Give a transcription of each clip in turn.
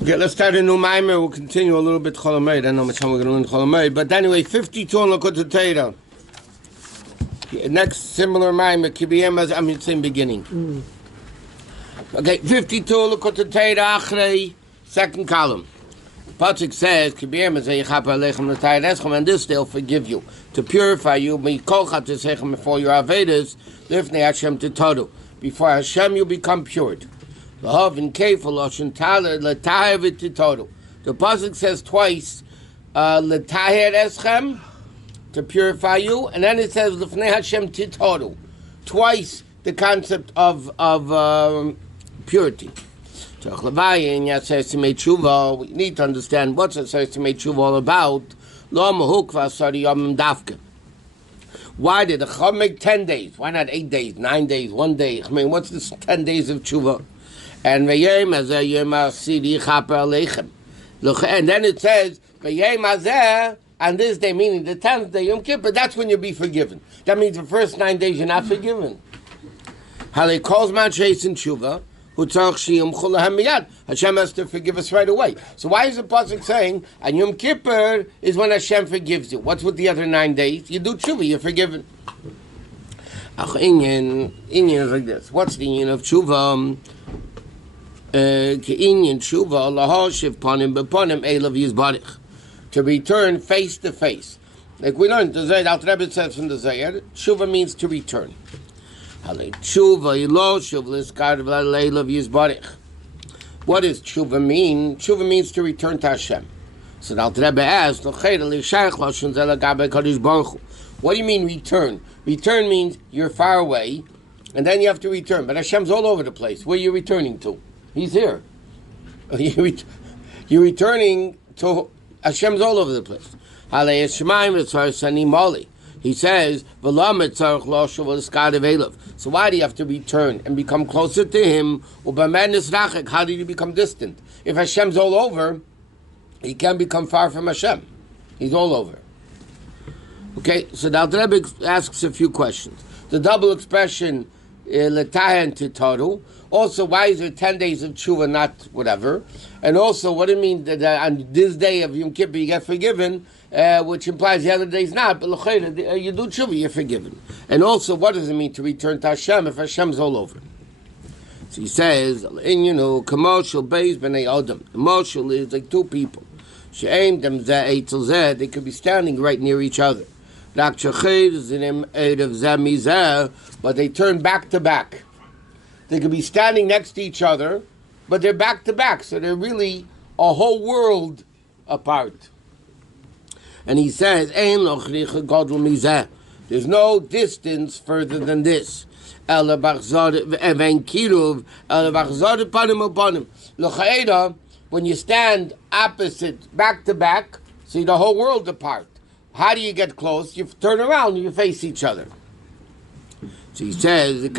Okay, let's start a new Maamarim. We'll continue a little bit Cholamei. I don't know how much time we're going to learn Cholamei. But anyway, 52 on Likkutei Torah. Next similar Maamarim, Kibbur, same beginning. Okay, 52 Likkutei Torah, Acharei, second column. Parshat says, and this they'll forgive you, to purify you, before your Avedas, before Hashem you become pure. The Pasuk says twice, to purify you, and then it says Lifnei Hashem titoru, twice the concept of purity. We need to understand what's Acharei tshuva all about. Why did the Chum make 10 days? Why not 8 days, 9 days, 1 day? I mean, what's this 10 days of tshuva? And then it says, on this day, meaning the 10th day, Yom Kippur, that's when you'll be forgiven. That means the first 9 days you're not forgiven. Hashem has to forgive us right away. So why is the Pasuk saying, and Yom Kippur is when Hashem forgives you? What's with the other 9 days? You do tshuva, you're forgiven. Inyan is like this. What's the inyan of tshuva? To return face to face. Like we learned, the Zayed, Al Rebbe says from the Zayed, tshuva means to return. What does tshuva mean? Tshuva means to return to Hashem. So the Alter Rebbe asked, what do you mean return? Return means you're far away, and then you have to return. But Hashem's all over the place. Where are you returning to? He's here. You're returning to Hashem's all over the place. He says, so why do you have to return and become closer to Him? How do you become distant? If Hashem's all over, He can't become far from Hashem. He's all over. Okay, so the Alter Rebbe asks a few questions. The double expression, L'taheh and titoru. Also, why is there 10 days of tshuva, not whatever? And also, what do you mean that on this day of Yom Kippur you get forgiven, which implies the other days not, but you do tshuva, you're forgiven. And also, what does it mean to return to Hashem if Hashem's all over? So he says, commercial base b'nei Adam. Commercial is like two people. They could be standing right near each other. But they turn back to back. They could be standing next to each other, but they're back to back, so they're really a whole world apart. And he says, there's no distance further than this. When you stand opposite, back to back, see the whole world apart. How do you get close? You turn around and you face each other. So he says, Hashem said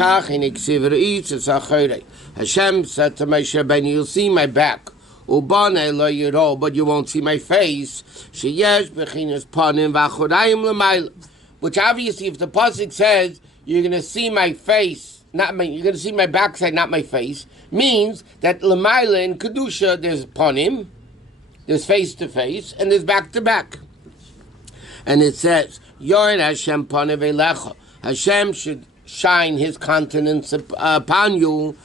to Moshe Rabbeinu, you'll see my back, but you won't see my face. Which obviously, if the pasuk says you're going to see my face, you're going to see my backside, not my face, means that l'mayla in kedusha there's panim, there's face to face, and there's back to back. And it says, Yored Hashem panim v'lecha. Hashem should shine His countenance upon you.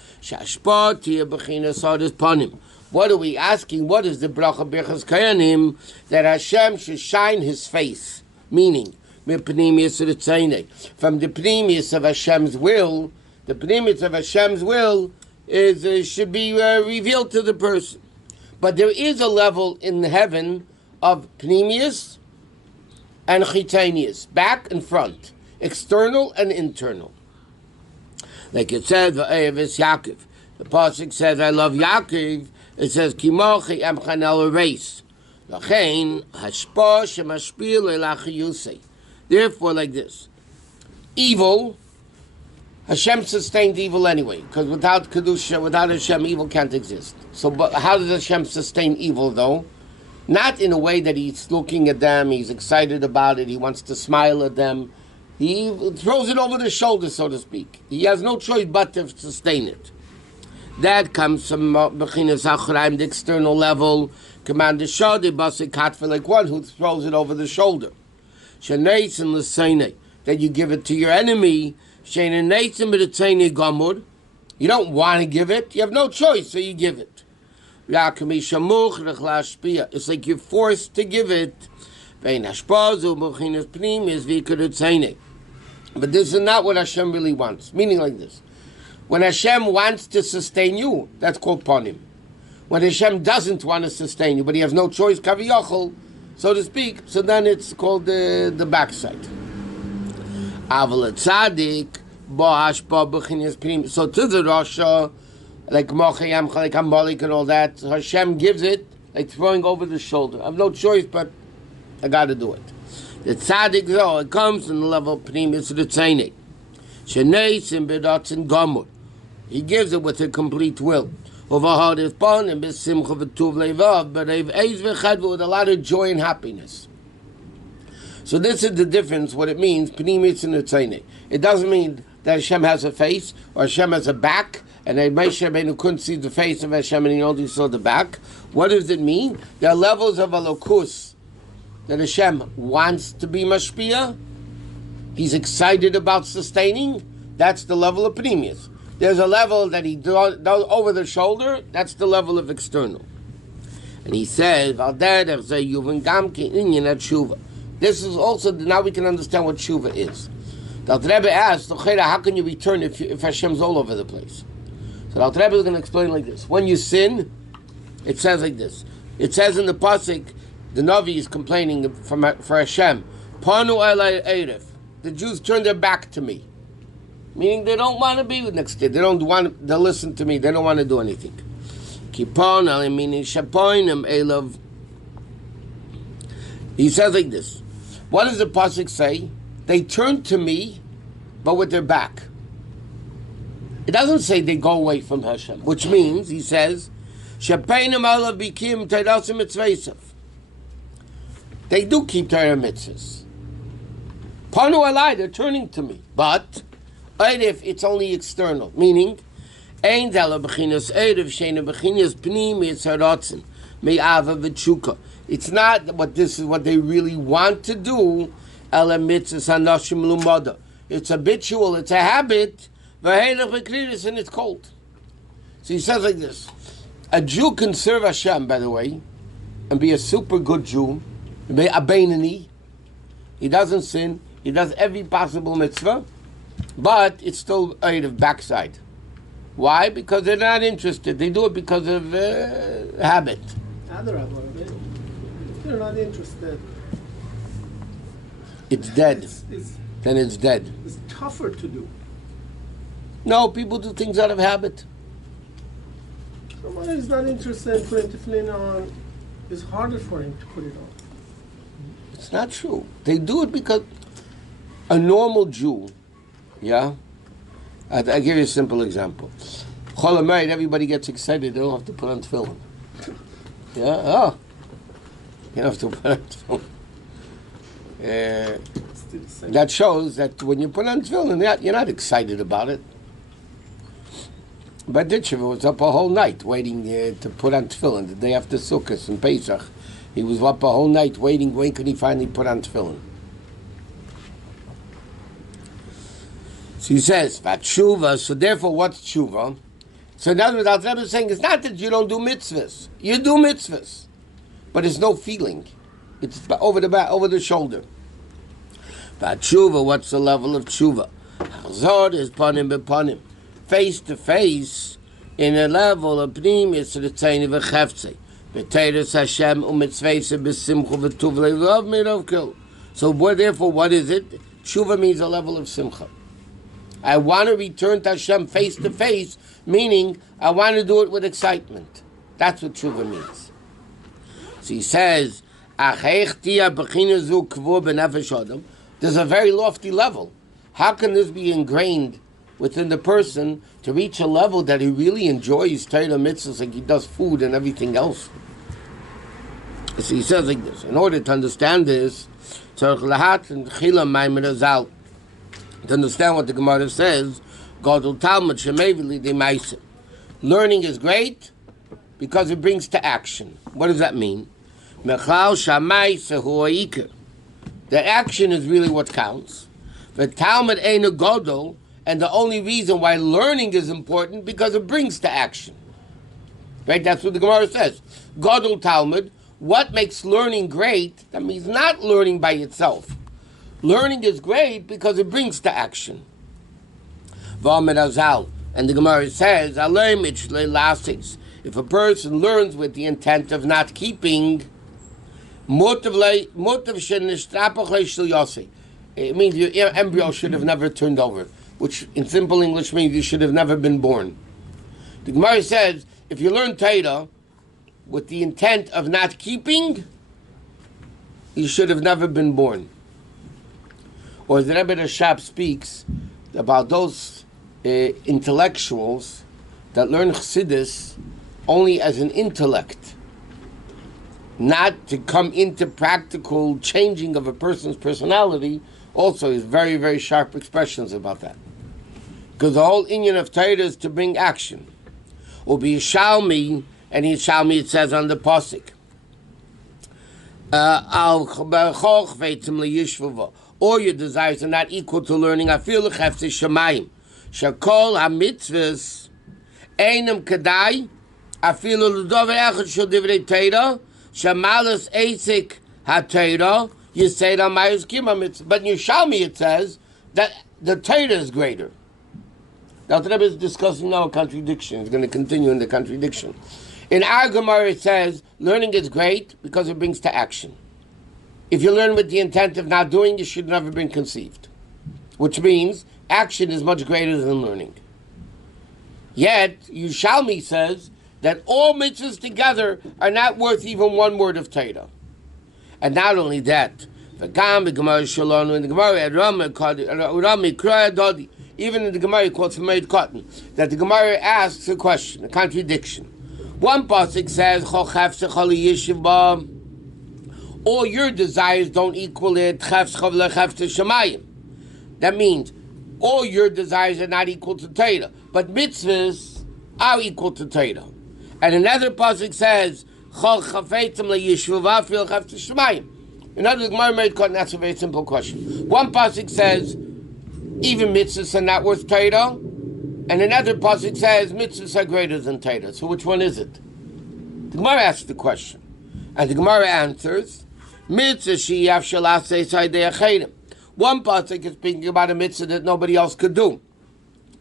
What are we asking? What is the bracha birchas kayanim? That Hashem should shine His face. Meaning, from the pnimius of Hashem's will, the pnimius of Hashem's will is should be revealed to the person. But there is a level in heaven of pnimius and chitanius, back and front, external and internal. Like it says, Yaakov. The pasuk says, I love Yaakov. It says, Kimochi emchanel reis. Therefore, like this, evil, Hashem sustained evil anyway, because without Kedusha, without Hashem, evil can't exist. So but how does Hashem sustain evil, though? Not in a way that He's looking at them, He's excited about it, He wants to smile at them. He throws it over the shoulder, so to speak. He has no choice but to sustain it. That comes from Bechinas Acharei, the external level. Commander Shadi Basi Katfa, like one who throws it over the shoulder. Sheneis and L'seine, that you give it to your enemy. Sheneis and B'Tzeini Gamur. You don't want to give it, you have no choice, so you give it. It's like you're forced to give it. But this is not what Hashem really wants. Meaning like this. When Hashem wants to sustain you, that's called panim. When Hashem doesn't want to sustain you, but he has no choice, kaviyachol, so to speak, so then it's called the backside. Aval tzaddik, so to the Rasha, like Mochayam, like Amalik and all that, Hashem gives it, like throwing over the shoulder. I have no choice, but I got to do it. The tzaddik, though, it comes in the level of Pnim, it's the tzeinik. Sheneis in Bedatz and Gomur. He gives it with a complete will. Overheard his pon and besimcha v'tuv leivav, but with a lot of joy and happiness. So this is the difference, what it means, Pnimitz and tzeinik. It doesn't mean that Hashem has a face, or Hashem has a back, and Moshe Rabbeinu couldn't see the face of Hashem, and he only saw the back. What does it mean? There are levels of alokus that Hashem wants to be mashpia. He's excited about sustaining. That's the level of pnimius. There's a level that he does over the shoulder. That's the level of external. And he says, this is also, now we can understand what tshuva is. The Rebbe asked, how can you return if Hashem's all over the place? So the Rebbe is going to explain like this. When you sin, it says like this. It says in the Pasuk, the Navi is complaining for Hashem. Panu elai erev. The Jews turn their back to me. Meaning they don't want to be next to you. They don't want to listen to me. They don't want to do anything. Kippur, meaning shapoinim elav. He says like this. What does the Pasuk say? They turn to me, but with their back. It doesn't say they go away from Hashem, which means, he says, shapoinim elav bikim teidasim mitzvaysav. They do keep Torah mitzvahs. Panu alai, they're turning to me. But, if it's only external, meaning, it's not what this is what they really want to do. It's habitual, it's a habit, and it's cold. So he says like this. A Jew can serve Hashem, by the way, and be a super good Jew, a Beinani. He doesn't sin. He does every possible mitzvah, but it's still out of backside. Why? Because they're not interested. They do it because of habit. They're not interested. It's dead. Then it's dead. It's tougher to do. No, people do things out of habit. Someone who's not interested in putting tefillin on, it's harder for him to put it on. It's not true. They do it because a normal Jew, yeah? I'll give you a simple example. Chol Hamoed, everybody gets excited. They don't have to put on tefillin. Yeah? Oh. You don't have to put on tefillin. That shows that when you put on tefillin, you're not excited about it. But Ditchev was up a whole night waiting to put on tefillin the day after Sukkot and Pesach. He was up a whole night waiting. When could he finally put on tefillin? So he says, "Tshuva." So therefore, what's tshuva? So in other words, the Rebbe is saying it's not that you don't do mitzvahs. You do mitzvahs, but there's no feeling. It's over the back, over the shoulder. Tshuva. What's the level of tshuva? Hazor is panim bepanim, face to face, in a level of pnim. It's the tzayni v'cheftzei. So therefore, what is it? Tshuva means a level of simcha. I want to return to Hashem face to face, meaning I want to do it with excitement. That's what tshuva means. So he says, there's a very lofty level. How can this be ingrained within the person to reach a level that he really enjoys Torah mitzvahs like he does food and everything else? So he says like this. In order to understand this, to understand what the Gemara says, God will Talmud Shemevili de Meisim. Learning is great because it brings to action. What does that mean? The action is really what counts. The Talmud ain't a godol, and the only reason why learning is important because it brings to action. Right? That's what the Gemara says. Godol Talmud. What makes learning great? That means not learning by itself. Learning is great because it brings to action. And the Gemara says, if a person learns with the intent of not keeping, it means your embryo should have never turned over, which in simple English means you should have never been born. The Gemara says, if you learn Torah with the intent of not keeping, you should have never been born. Or the Rebbe Rashab speaks about those intellectuals that learn Chassidus only as an intellect, not to come into practical changing of a person's personality. Also, is very, very sharp expressions about that. Because the whole inyan of Torah is to bring action. Or be Yishalmi, and Yishalmi it says on the Pasuk, all your desires are not equal to learning. I feel the chefse shamayim. Shakol ha-mitzvahs einam kadai. I feel the dover echad shel divrei Torah. Shamalas eisik ha-Torah. You say that Mayus Kima mitzvah. But in Yerushalmi it says that the Torah is greater. Now the Rebbe is discussing now a contradiction. It's going to continue in the contradiction. In our Gemara it says learning is great because it brings to action. If you learn with the intent of not doing, you should never been conceived. Which means action is much greater than learning. Yet, Yerushalmi says that all mitzvahs together are not worth even one word of Torah. And not only that, even in the Gemara called Sameid Cotton, that the Gemara asks a question, a contradiction. One pasuk says, all your desires don't equal it. That means all your desires are not equal to Torah, but mitzvahs are equal to Torah. And another pasuk says, in other words, Gemara made cotton. That's a very simple question. One pasuk says even mitzvahs are not worth Torah, and another pasuk says mitzvahs are greater than Torah. So which one is it? The Gemara asks the question, and the Gemara answers, mitzvah she'yav shalasei saydei acherim. One pasuk is speaking about a mitzvah that nobody else could do.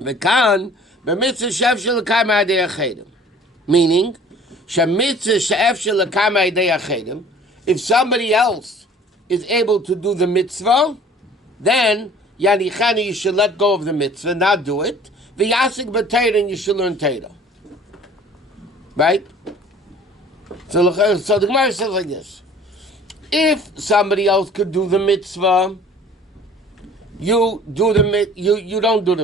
V'kan b'mitzvah she'yav shalakay ma'adei acherim. Meaning, shemitzvah she'yav shalakay ma'adei acherim. If somebody else is able to do the mitzvah, then Yanichani, you should let go of the mitzvah, not do it. V'yasik b'Torah, and you should learn Torah. Right? So the Gemara says like this: if somebody else could do the mitzvah, you don't do the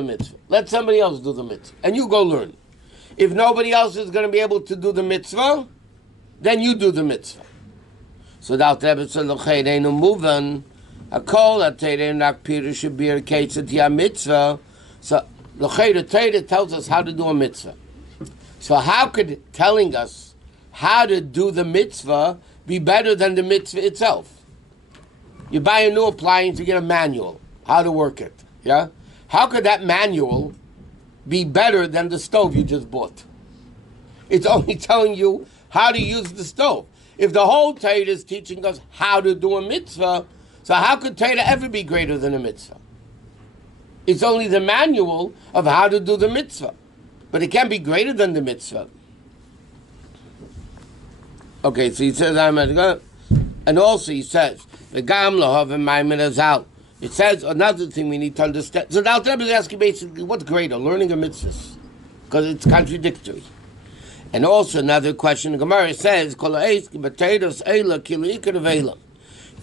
mitzvah. Let somebody else do the mitzvah, and you go learn. If nobody else is going to be able to do the mitzvah, then you do the mitzvah. So that Rebbe said, "L'chei reinu muvan, hakol ateirein rak pirush shebir keitzat ya mitzvah." So l'chei the Torah tells us how to do a mitzvah. So how could telling us how to do the mitzvah be better than the mitzvah itself? You buy a new appliance, you get a manual how to work it. Yeah, how could that manual be better than the stove you just bought? It's only telling you how to use the stove. If the whole Torah is teaching us how to do a mitzvah, so how could Torah ever be greater than a mitzvah? It's only the manual of how to do the mitzvah, but it can't be greater than the mitzvah. Okay, so he says, and also he says, it says another thing we need to understand. So now the Rebbe is asking basically, what's greater, learning or mitzvahs? Because it's contradictory. And also another question, the Gemara says, if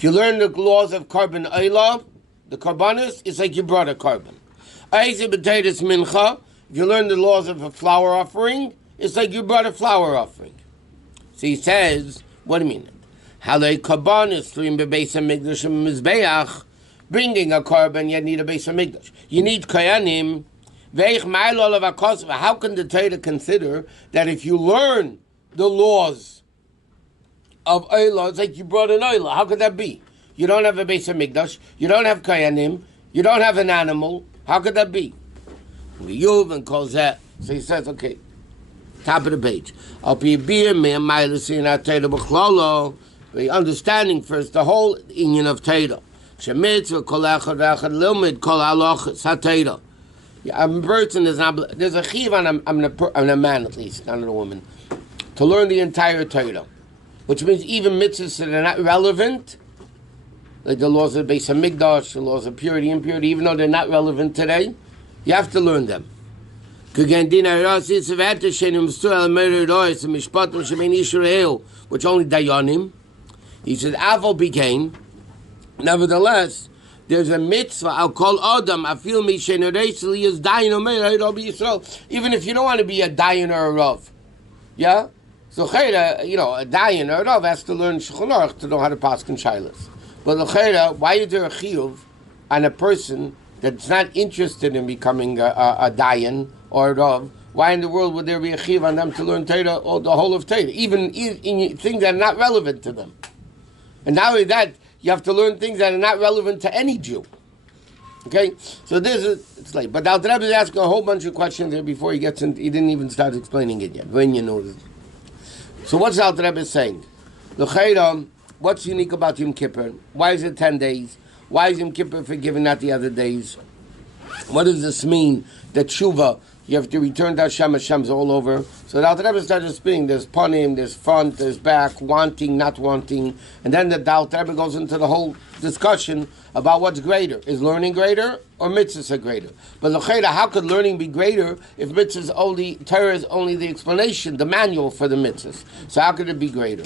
you learn the laws of carbon Eilah, the carbonis, it's like you brought a carbon. If you learn the laws of a flower offering, it's like you brought a flower offering. So he says, what do you mean? Bringing a carbon, you need a base of mikdash. You need koyanim, How can the Torah consider that if you learn the laws of Eilah, it's like you brought an Eilah? How could that be? You don't have a Beis HaMikdash, you don't have Kayanim, you don't have an animal. How could that be? Yeuven calls that. So he says, okay, top of the page. The understanding first the whole inyan of Torah. A person is not. There's a chiv on a man at least, not on a woman, to learn the entire Torah, which means even mitzvahs that are not relevant, like the laws of the Beis HaMikdash, the laws of purity, impurity, even though they're not relevant today, you have to learn them. Which only Dayanim. He said, Avol became. Nevertheless, there's a mitzvah. I'll call Adam. I feel me. Even if you don't want to be a dayan or a rav, yeah. So a dayan or a rav has to learn Shulchan Aruch to know how to pass in shilas. But why is there a chiyuv on a person that's not interested in becoming a dayan or a rav? Why in the world would there be a chiyuv on them to learn Torah or the whole of Torah, even in things that are not relevant to them? And not only that, you have to learn things that are not relevant to any Jew. Okay? So it's late. But the Alter Rebbe is asking a whole bunch of questions here before he gets in. He didn't even start explaining it yet. When you notice. So what's the Alter Rebbe saying? What's unique about Yom Kippur? Why is it 10 days? Why is Yom Kippur forgiven, not the other days? What does this mean? That Tshuva, you have to return to Hashem. Hashem's all over. So the Alter Rebbe started speaking. There's panim, there's front, there's back, wanting, not wanting. And then the Alter Rebbe goes into the whole discussion about what's greater. Is learning greater or mitzvahs are greater? But how could learning be greater if mitzvahs only, Torah is only the explanation, the manual for the mitzvahs? So how could it be greater?